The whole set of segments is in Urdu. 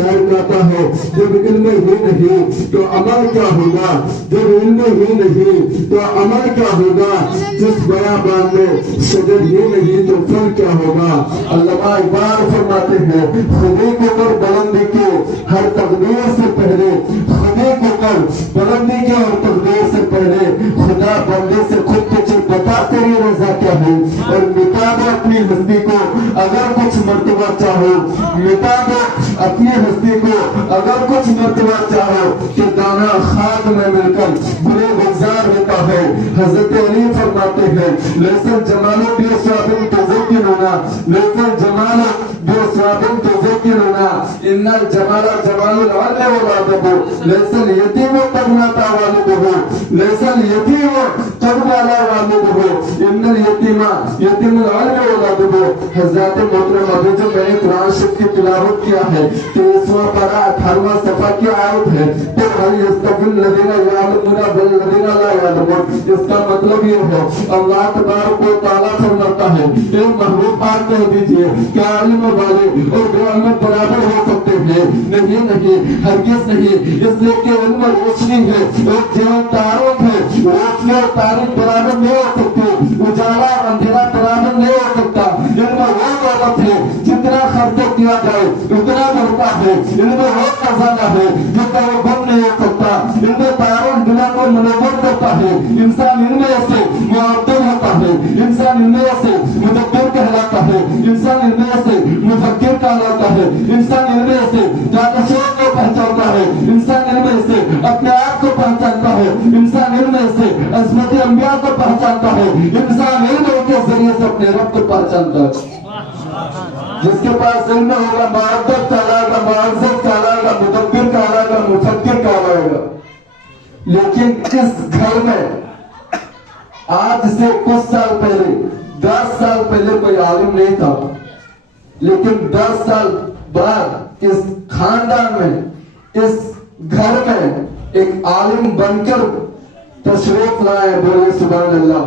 شاعر کہتا ہے جب علم ہی نہیں تو عمل کیا ہوگا، جب علم ہی نہیں تو عمل کیا ہوگا، جس بیابان میں شجر ہی نہیں تو پھل کیا ہوگا۔ علامہ اقبال فرماتے ہیں خودی کو کر بلندی کے ہر تقدیر سے پہلے، خودی کو کر بلندی کے اور تقدیر سے پہلے خدا بندے سے خود تجھے بتا تیری رضا کیا ہے، اور مٹا دو اپنی ہستی کو اگر کچھ مرتبہ چاہو، مٹا دو اپنی ہستی کو اگر کچھ مرتبہ چاہو کہ دانا خاک میں مل کر برے گلزار ہوتا ہے۔ حضرت علی فرماتے ہیں لیسا الجمال بأسواب تزیننا، لیسا الجمال بأسواب تزیننا ان الجمال جمال العلم والادب، لیسا الیتیم قد مات والدہ، لیسا الیتیم قد مات والدہ ان الیتیم یتیم العلم والادب۔ حضرت محترم ابھی جو میں نے قرآن شریف کی تلاوت کیا ہے 23واں پارہ 18واں صفحہ کی آیت ہے تو هل يستوي الذين يعلمون والذين لا يعلمون، اس کا مطلب یہ ہے اللہ تبارک و تعالیٰ فرماتا ہے اے محبوب آپ کہہ دیجئے کیا علم والے اور بے علم برابر ہو سکتے ہیں؟ نہیں نہیں، ہرگز نہیں، اس لیے کہ علم روشنی ہے اور جو تاریک ہے، روشنی اور تاریک برابر نہیں ہو سکتے، اجالا اور اندھیرا برابر نہیں ہو سکتا۔ علم وہ دولت ہے جتنا خرچ کیا جائے اتنا بڑھتا ہے، علم وہ خزانہ ہے جس کا وہ بند نہیں ہو سکتا، علم تعارف دنیا کو منور کرتا ہے، انسان علم سے معدل ہوتا ہے، انسان علم سے مدبر کہلاتا ہے، انسان علم سے مفکر کہلاتا ہے، انسان علم سے جانشین کو پہچانتا ہے، انسان علم سے اپنے آپ کو پہچانتا ہے، انسان علم سے عظمت انبیاء کو پہچانتا ہے، انسان علم کے ذریعے سے اپنے رب کو پہچانتا ہے۔ جس کے پاس علم ہوگا معدل کہلائے گا، معزز کہلائے گا، مدبر کہلائے گا، مفکر کہلائے گا۔ لیکن اس گھر میں آج سے کچھ سال پہلے 10 سال پہلے کوئی عالم نہیں تھا، لیکن 10 سال بعد اس خاندان میں اس گھر میں ایک عالم بن کر تشریف لائے، بولے سبحان اللہ۔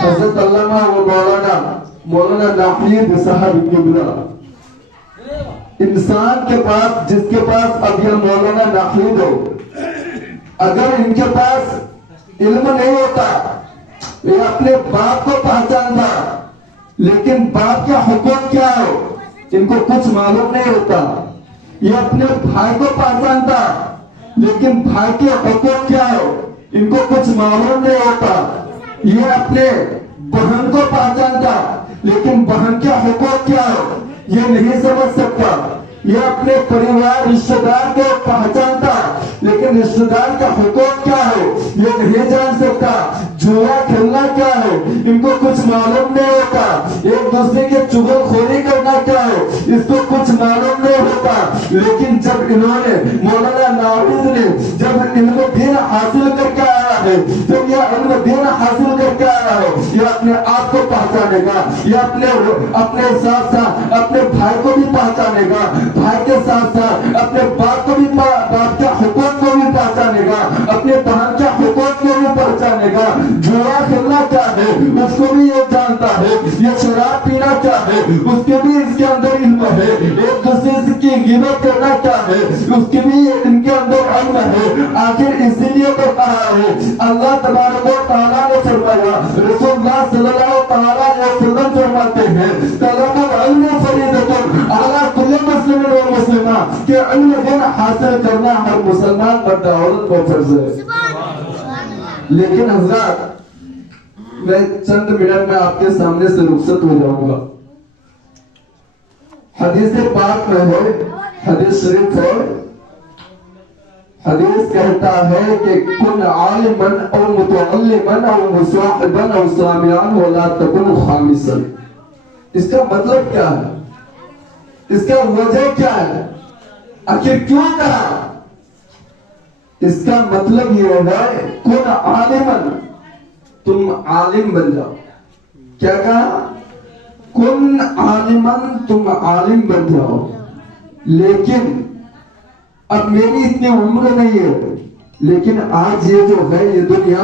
حضرت علامہ و مولانا ناحید صاحب قبلہ، انسان کے پاس جس کے پاس اب یہ مولانا ناحید ہو، اگر ان کے پاس علم نہیں ہوتا، یہ اپنے باپ کو پہچانتا لیکن باپ کا حکم کیا ہے ان کو کچھ معلوم نہیں ہوتا، یہ اپنے بھائی کو پہچانتا لیکن بھائی کے حکم کیا ہے ان کو کچھ معلوم نہیں ہوتا، یہ اپنے بہن کو پہچانتا لیکن بہن کا حقوق کیا ہے یہ نہیں سمجھ سکتا، یہ اپنے پریوار رشتہ دار کو پہچانتا لیکن رشتہ دار کا حقوق کیا ہے یہ نہیں جان سکتا، جوا کھیلنا کیا ہے ان کو کچھ معلوم نہیں ہوتا، ایک دوسرے کے چغل خوری کرنا کیا ہے اس کو کچھ معلوم نہیں ہوتا۔ لیکن جب انہوں نے مولانا ناحید نے جب علم دین حاصل کر کے آیا ہے، جب یہ علم دین حاصل کر کے آیا ہے، یہ اپنے آپ کو پہچانے گا، یہ اپنے ساتھ ساتھ اپنے بھائی کو بھی پہچانے گا، بھائی کے ساتھ ساتھ اپنے باپ کو بھی، باپ کے حقوق کو بھی پہچانے گا، اپنے بہن کے حقوق کو بھی پہچانے گا، جوا کھیلنا کیا ہے اس کو بھی یہ جانتا ہے، یہ شراب پینا کیا ہے اس کے بھی اس کے اندر علم ہے، ایک دوسرے کی غیبت کرنا کیا ہے اس کے بھی ان کے اندر علم ہے۔ آخر اسی لیے تو کہا ہے اللہ تبارک و تعالیٰ نے فرمایا، رسول اللہ صلی اللہ علیہ وسلم فرماتے ہیں طلب العلم فریضۃ علی کل مسلم و مسلمہ، کہ علم دین حاصل کرنا ہر مسلمان مرد عورت کو فرض ہے۔ لیکن حضرات میں چند منٹ میں آپ کے سامنے سے رخصت ہو جاؤں گا، حدیث پاک میں ہے، حدیث شریف ہے، حدیث کہتا ہے کہ کن عالما او متعلما او مصاحبا او سامعا ولا تکن خامسا۔ اس کا مطلب کیا ہے، اس کا وجہ کیا ہے، آخر کیوں کہا؟ اس کا مطلب یہ ہے کن عالما، تم عالم بن جاؤ۔ کیا کہا؟ کن عالما، تم عالم بن جاؤ۔ لیکن اب میری اتنی عمر نہیں ہے، لیکن آج یہ جو ہے یہ دنیا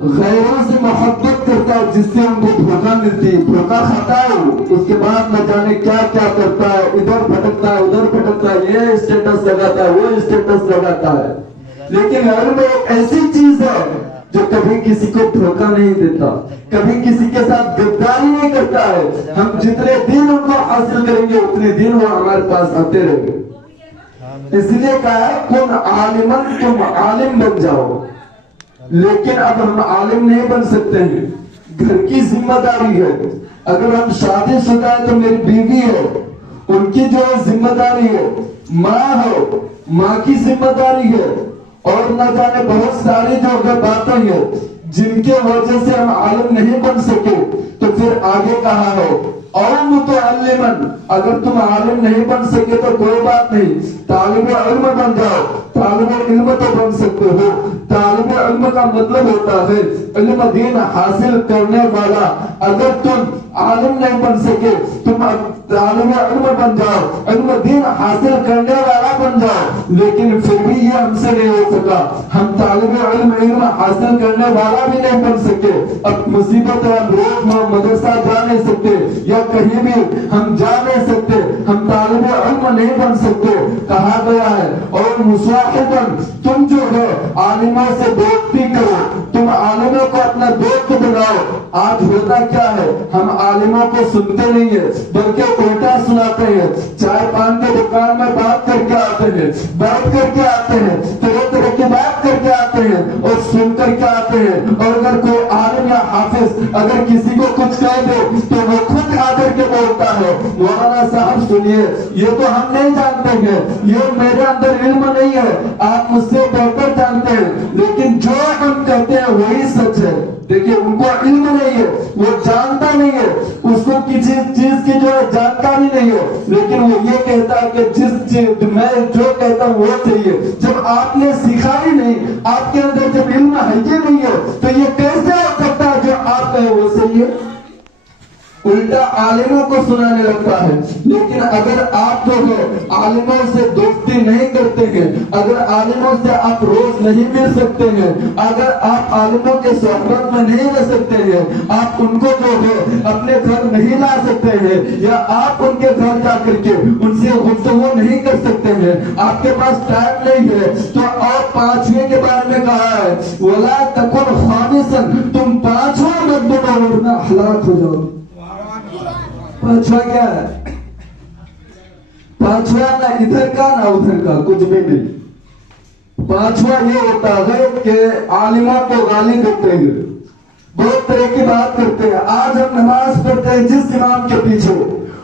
غیروں سے محبت کرتا ہے جس سے ہم کو دھوکہ ملتی ہے، دھوکہ کھاتا ہے وہ، اس کے بعد نہ جانے کیا کیا کرتا ہے، ادھر بھٹکتا ہے ادھر بھٹکتا ہے، یہ اسٹیٹس لگاتا ہے وہ اسٹیٹس لگاتا ہے۔ لیکن علم ایک ایسی چیز ہے جو کبھی کسی کو دھوکہ نہیں دیتا، کبھی کسی کے ساتھ غداری نہیں کرتا ہے۔ ہم جتنے دن ان کو حاصل کریں گے اتنے دن وہ ہمارے پاس آتے رہیں گے۔ اس لیے کہا ہے کن عالمن، تم عالم بن جاؤ۔ لیکن اب ہم عالم نہیں بن سکتے ہیں، گھر کی ذمہ داری ہے۔ اگر ہم شادی شدہ ہے تو میری بیوی ہے، ان کی جو ذمہ داری ہے، ماں ہے، ماں کی ذمہ داری ہے، اور نہ جانے بہت ساری جو باتیں ہیں جن کے وجہ سے ہم عالم نہیں بن سکے۔ تو پھر آگے کہا ہے اور متعلمن، اگر تم عالم نہیں بن سکے تو کوئی بات نہیں، طالب علم بن جاؤ۔ طالب علم تو بن سکتے ہو۔ طالب علم کا مطلب ہوتا ہے علم دین حاصل کرنے والا۔ اگر تم عالم نہیں بن سکے تم طالب علم بن جاؤ، علم دین حاصل کرنے والا بن جاؤ۔ لیکن پھر بھی یہ ہم سے نہیں ہو سکا، ہم طالب علم حاصل کرنے والا بھی نہیں بن سکے۔ اب مصیبت ہے، ہم روز مدرسہ جا نہیں سکتے یا کہیں بھی ہم جا نہیں سکتے، ہم طالب علم نہیں بن سکتے۔ کہا گیا ہے اور مصاحباً، تم جو ہے عالموں سے دوستی کرو، تم عالموں کو اپنا دوست بناؤ۔ آج ہوتا کیا ہے، ہم عالموں کو سنتے نہیں ہیں بلکہ الٹا سناتے ہیں۔ چائے پان کے دکان میں بات کر کے آتے ہیں، بیٹھ کر کے آتے ہیں، طرح طرح کی بات کر کے آتے ہیں اور سن کر کے آتے ہیں۔ اور اگر کوئی عالم یا حافظ اگر کسی کو کچھ کہہ دے تو وہ خود آ کر کے بولتا ہے مولانا صاحب سنیے، یہ تو ہم نہیں جانتے ہیں، یہ میرے اندر علم نہیں ہے، آپ مجھ سے بہتر جانتے ہیں، لیکن جو ہم کہتے ہیں وہی سچ ہے۔ دیکھیے ان کو علم نہیں ہے، وہ جانتا نہیں ہے، اس کو کسی چیز کی جو ہے جانکاری نہیں ہے، لیکن وہ یہ کہتا ہے کہ جس چیز میں جو کہتا ہوں وہ صحیح ہے۔ جب آپ نے سیکھا ہی نہیں، آپ کے اندر جب علم ہے ہی نہیں ہے تو یہ کیسے ہو سکتا ہے جو آپ کہے وہ صحیح ہے؟ الٹا عالموں کو سنانے لگتا ہے۔ لیکن اگر آپ جو ہے عالموں سے دوستی نہیں کرتے ہیں، اگر عالموں سے آپ روز نہیں مل سکتے ہیں، اگر آپ عالموں کے صحبت میں نہیں رہ سکتے ہیں، آپ ان کو جو ہے اپنے گھر نہیں لا سکتے ہیں، یا آپ ان کے گھر جا کر کے ان سے گفتگو نہیں کر سکتے ہیں، آپ کے پاس ٹائم نہیں ہے، تو اور پانچویں کے بارے میں کہا ہے وَلَا تَكُنْ خَامِسًا، تم پانچواں مت بنو ورنہ ہلاک ہو جاؤ۔ پانچواں کیا ہے؟ پانچواں نہ ادھر کا نہ ادھر کا، کچھ بھی نہیں۔ پانچواں یہ ہوتا ہے کہ عالموں کو گالی دیتے ہیں، بہت طرح کی بات کرتے ہیں۔ آج ہم نماز پڑھتے ہیں جس امام کے پیچھے،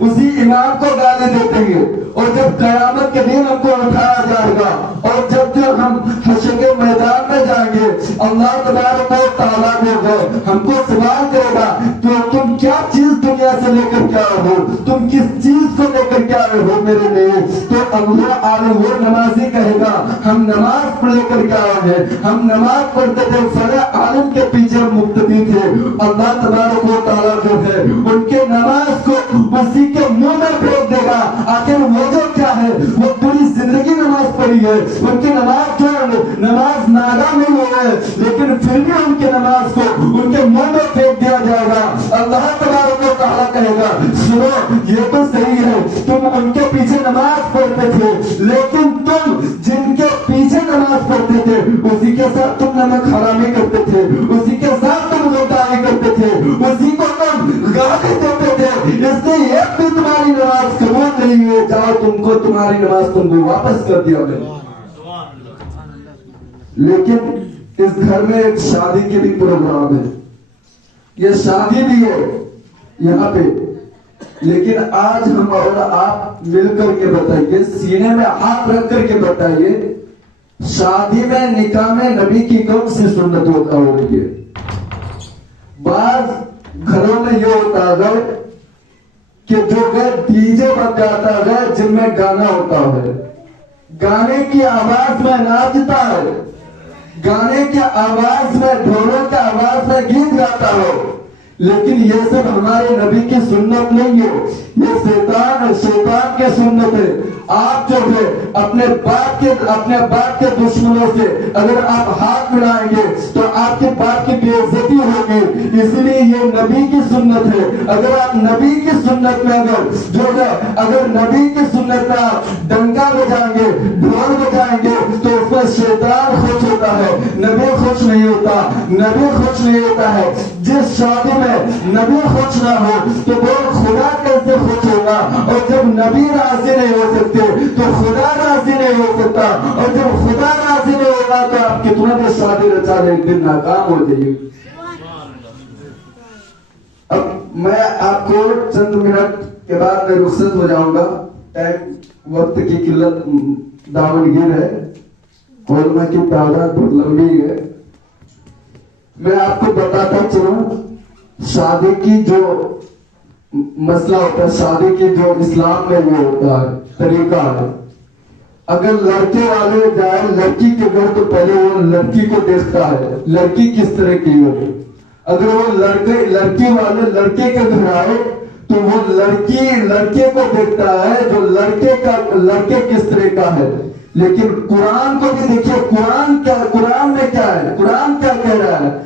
اسی امام کو گالی دیتے ہیں، اور جب قیامت کے دن ہم کو اٹھایا جائے گا اور جب ہم حشر کے میدان میں جائیں گے، اللہ تبارک و تعالیٰ جو ہے ہم کو سوال کرے گا کہ تم کیا چیز دنیا سے لے کر کے آئے ہو، تم کس چیز کو لے کر کے آئے ہو میرے لیے؟ تو اللہ عالم وہ نمازی کہے گا ہم نماز لے کر کے آئے ہیں، ہم نماز پڑھتے تھے، فلاں عالم کے پیچھے مقتدی تھے۔ اللہ تبارک و تعالیٰ جو ہے ان کے نماز کو اسی کے منہ میں پھینک دے گا۔ آخر وہ جو کیا ہے، وہ پوری زندگی نماز پڑھی ہے، ان کی نماز جو ہے نماز ناگا نہیں ہوئے ہے، لیکن پھر بھی ان کی نماز کو ان کے منہ میں پھینک دیا جائے گا۔ اللہ تبارک و تعالیٰ کہے گا سنو یہ تو صحیح ہے، تم ان کے پیچھے نماز پڑھتے تھے، لیکن تم جن کے پیچھے نماز پڑھتے تھے اسی کے ساتھ تم نمک حرامی کرتے تھے، اسی کے ساتھ تم غداری کرتے تھے، اسی کو تم گالی دیتے تھے، اس لیے ایک بھی تمہاری نماز قبول نہیں ہوئی، جاؤ تم کو تمہاری نماز تم کو واپس کر دیا میں۔ لیکن اس گھر میں ایک شادی کے بھی پروگرام ہے، یہ شادی بھی ہے یہاں پہ، لیکن آج ہم اور آپ مل کر کے بتائیے، سینے میں ہاتھ رکھ کر کے بتائیے، شادی میں نکاح میں نبی کی کون سی سنت ہوتا ہو رہی ہے؟ بعض گھروں میں یہ ہوتا ہے کہ جو گھر ڈی جے بج جاتا ہے جن میں گانا ہوتا ہے، گانے کی آواز میں ناچتا ہے، گانے کی آواز میں ڈھولوں کی آواز میں گیت گاتا ہو، لیکن یہ سب ہمارے نبی کی سنت نہیں ہے، یہ شیطان کی سنت ہے۔ آپ جو ہے اپنے باپ کے دشمنوں سے اگر آپ ہاتھ ملائیں گے تو آپ کے باپ کی بے عزتی ہوگی، اس لیے یہ نبی کی سنت ہے۔ اگر آپ نبی کی سنت میں اگر نبی کی سنت میں آپ ڈنکا بجائیں گے، ڈھول بجائیں گے تو اس میں شیطان خوش ہوتا ہے، نبی خوش نہیں ہوتا۔ نبی خوش نہیں ہوتا ہے۔ جس شادی میں نبی خوش نہ ہو تو وہ خدا کیسے خوش ہوگا؟ اور جب نبی راضی نہیں ہو سکتے تو خدا راضی نہیں ہو سکتا، اور جب خدا راضی نہیں ہوگا تو آپ کتنا بھی شادی رچا لیں، ایک دن ناکام ہو جائے گی۔ اب میں آپ کو چند منٹ کے بعد میں رخصت ہو جاؤں گا، وقت کی قلت دامنگیر ہے، علماء کی تعداد بہت لمبی ہے۔ میں آپ کو بتاتا چلوں شادی کی جو مسئلہ ہوتا ہے، شادی کی جو اسلام میں وہ ہوتا ہے طریقہ ہے۔ اگر لڑکے والے جائے لڑکی کے گھر تو پہلے وہ لڑکی کو دیکھتا ہے، لڑکی کس طرح کی ہوگی۔ اگر وہ لڑکی والے لڑکے کے گھر آئے تو وہ لڑکے کو دیکھتا ہے جو لڑکے کس طرح کا ہے۔ لیکن قرآن کو بھی دیکھیے، قرآن میں کیا ہے، قرآن کیا کہہ رہا ہے۔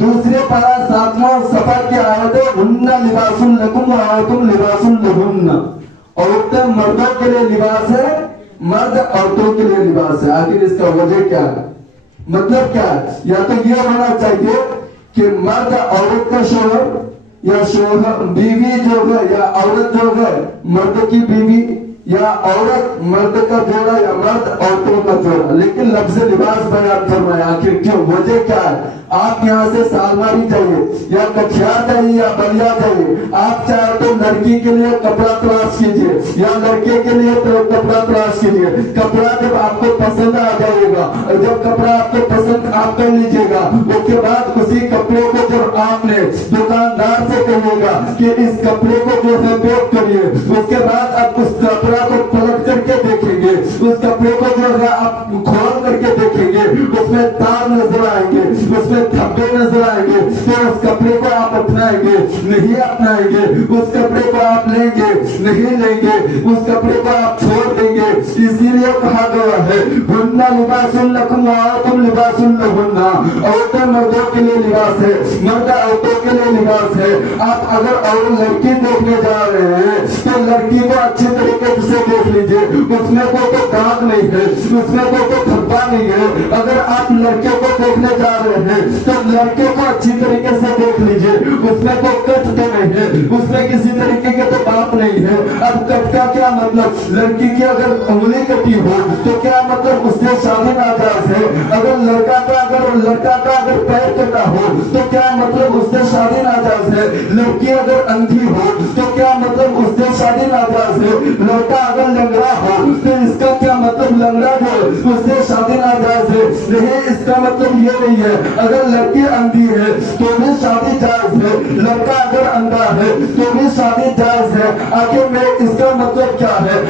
دوسرے پارہ 7واں صفحہ کی آیت ہے، ہن لباس لکم وانتم لباس لہن۔ عورتیں مردوں کے لیے لباس ہے، مرد عورتوں کے لیے لباس ہے۔ آخر اس کا وجہ کیا ہے، مطلب کیا ہے؟ یا تو یہ ہونا چاہیے کہ مرد عورت کا شوہر، یا شوہر بیوی جو ہے، یا عورت جو ہے مرد کی بیوی، یا عورت مرد کا جوڑا، یا مرد عورتوں کا جوڑا۔ لیکن لفظ لباس بیان فرمایا، آخر کیوں، وجہ کیا ہے؟ آپ یہاں سے سالماری چاہیے یا کچھیار چاہیے یا بلیا چاہیے، آپ چاہے تو لڑکی کے لیے کپڑا تلاش کیجیے یا لڑکے کے لیے کپڑا تلاش کیجیے۔ کپڑا جب آپ کو پسند آ جائے گا، اور جب کپڑا آپ کو پسند آپ کر لیجیے گا، اس کے بعد اسی کپڑے کو جب آپ نے دکاندار سے کہیے گا کہ اس کپڑے کو جو ہے پیک کریے، اس کے بعد آپ اس کپڑا کو پلٹ کر کے دیکھیں گے، اس کپڑے کو جو ہے آپ کھول کر کے دیکھیں گے، اس میں تار نظر آئیں گے، اس میں دھبے نظر آئیں گے، تو اس کپڑے کو آپ اپنائیں گے نہیں اپنائیں گے، اس کپڑے کو آپ لیں گے نہیں لیں گے، اس کپڑے کو آپ چھوڑ دیں گے۔ اسی لیے کہا گیا ہے ہن لباس لکم وانتم لباس لہن۔ عورتیں مردوں کے لیے لباس ہے، مرد عورتوں کے لیے لباس ہے۔ آپ اگر لڑکی دیکھنے جا رہے ہیں تو لڑکی کو اچھی طریقے سے دیکھ لیجیے، اس میں کوئی داغ نہیں ہے، اس میں کوئی دھبا نہیں ہے۔ اگر آپ لڑکے کو دیکھنے جا رہے ہیں تو لڑکے کو اچھی طریقے سے دیکھ لیجیے، اس میں کوئی کٹ تو نہیں ہے، اس میں کسی طریقے کے تو بات نہیں ہے۔ اب کٹ کا کیا مطلب؟ لڑکی کی اگر انگلی کٹی ہو تو کیا مطلب اس سے شادی ناجائز ہے؟ اگر لڑکا کا اگر پیر کٹا ہو تو کیا مطلب اس سے شادی ناجائز ہے؟ لڑکی اگر اندھی ہو تو کیا مطلب اس سے شادی ناجائز ہے؟ لڑکا اگر لنگڑا ہو تو اس کا کیا مطلب لنگڑا جو اس سے شادی ناجائز ہے؟ نہیں، اس کا مطلب یہ نہیں ہے۔ اگر لڑکی اندھی ہے تو بھی شادی جائز ہے، لڑکا اگر اندھا ہے تو بھی شادی جائز ہے۔ آخر میں اس کا مطلب کیا ہے؟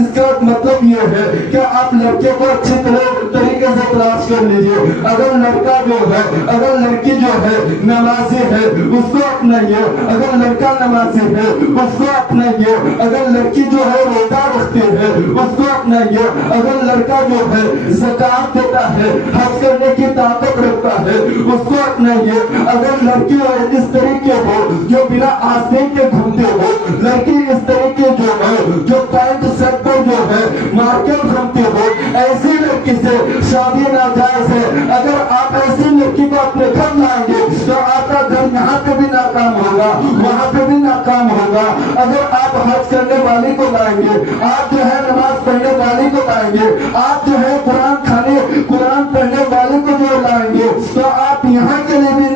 اس کا مطلب یہ ہے کہ آپ لڑکے کو اچھی طریقے سے تلاش کر لیجیے۔ اگر لڑکا جو ہے، اگر لڑکی جو ہے نمازی ہے اس کو اپنائیے، اگر لڑکا نمازی ہے اس کو اپنائیے، اگر لڑکی جو ہے روزہ رکھتی ہے اس کو اپنائیے، اگر لڑکا جو ہے زکات دیتا ہے، حج کرنے کی طاقت رکھتا ہے اس کو اپنائیے۔ اگر لڑکی اس طریقے ہو جو بنا آستین کے گھومتے ہو، لڑکی اس طریقے جو ہے جو پینٹ شرٹ پر جو ہے مارکیٹ گھومتے ہو، ایسی لڑکی سے شادی ناجائز ہے۔ اگر آپ ایسی لڑکی کو اپنے گھر لائیں گے تو آپ کا گھر یہاں پہ بھی ناکام ہوگا، وہاں پہ بھی ناکام ہوگا۔ اگر آپ حج کرنے والی کو لائیں گے، آپ جو ہے نماز پڑھنے والی کو لائیں گے، آپ جو ہے قرآن پڑھنے والے کو جو لائیں گے تو آپ یہاں کے لیے بھی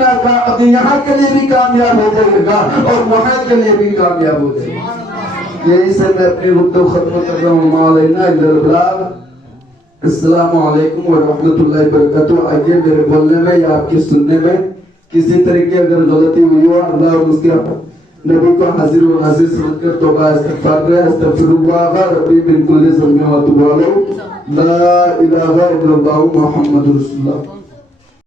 یہاں کے لیے بھی کامیاب ہو جائے گا اور وہاں کے لیے بھی کامیاب ہو جائے گا۔ یہی سے میں اپنی گفتگو ختم کر رہا ہوں۔ ما علینا الا البلاغ۔ السلام علیکم ورحمۃ اللہ وبرکاتہ۔ آئیے میرے بولنے میں یا آپ کے سننے میں کسی طریقے اگر غلطی ہوئی ہو، اللہ اور اس کے نبی کو حاضر و ناظر سمجھ کر توبہ استغفار کریں۔ استغفر اللہ ربی من کل ذنب و اتوب الیہ، لا الہ الا اللہ محمد رسول اللہ۔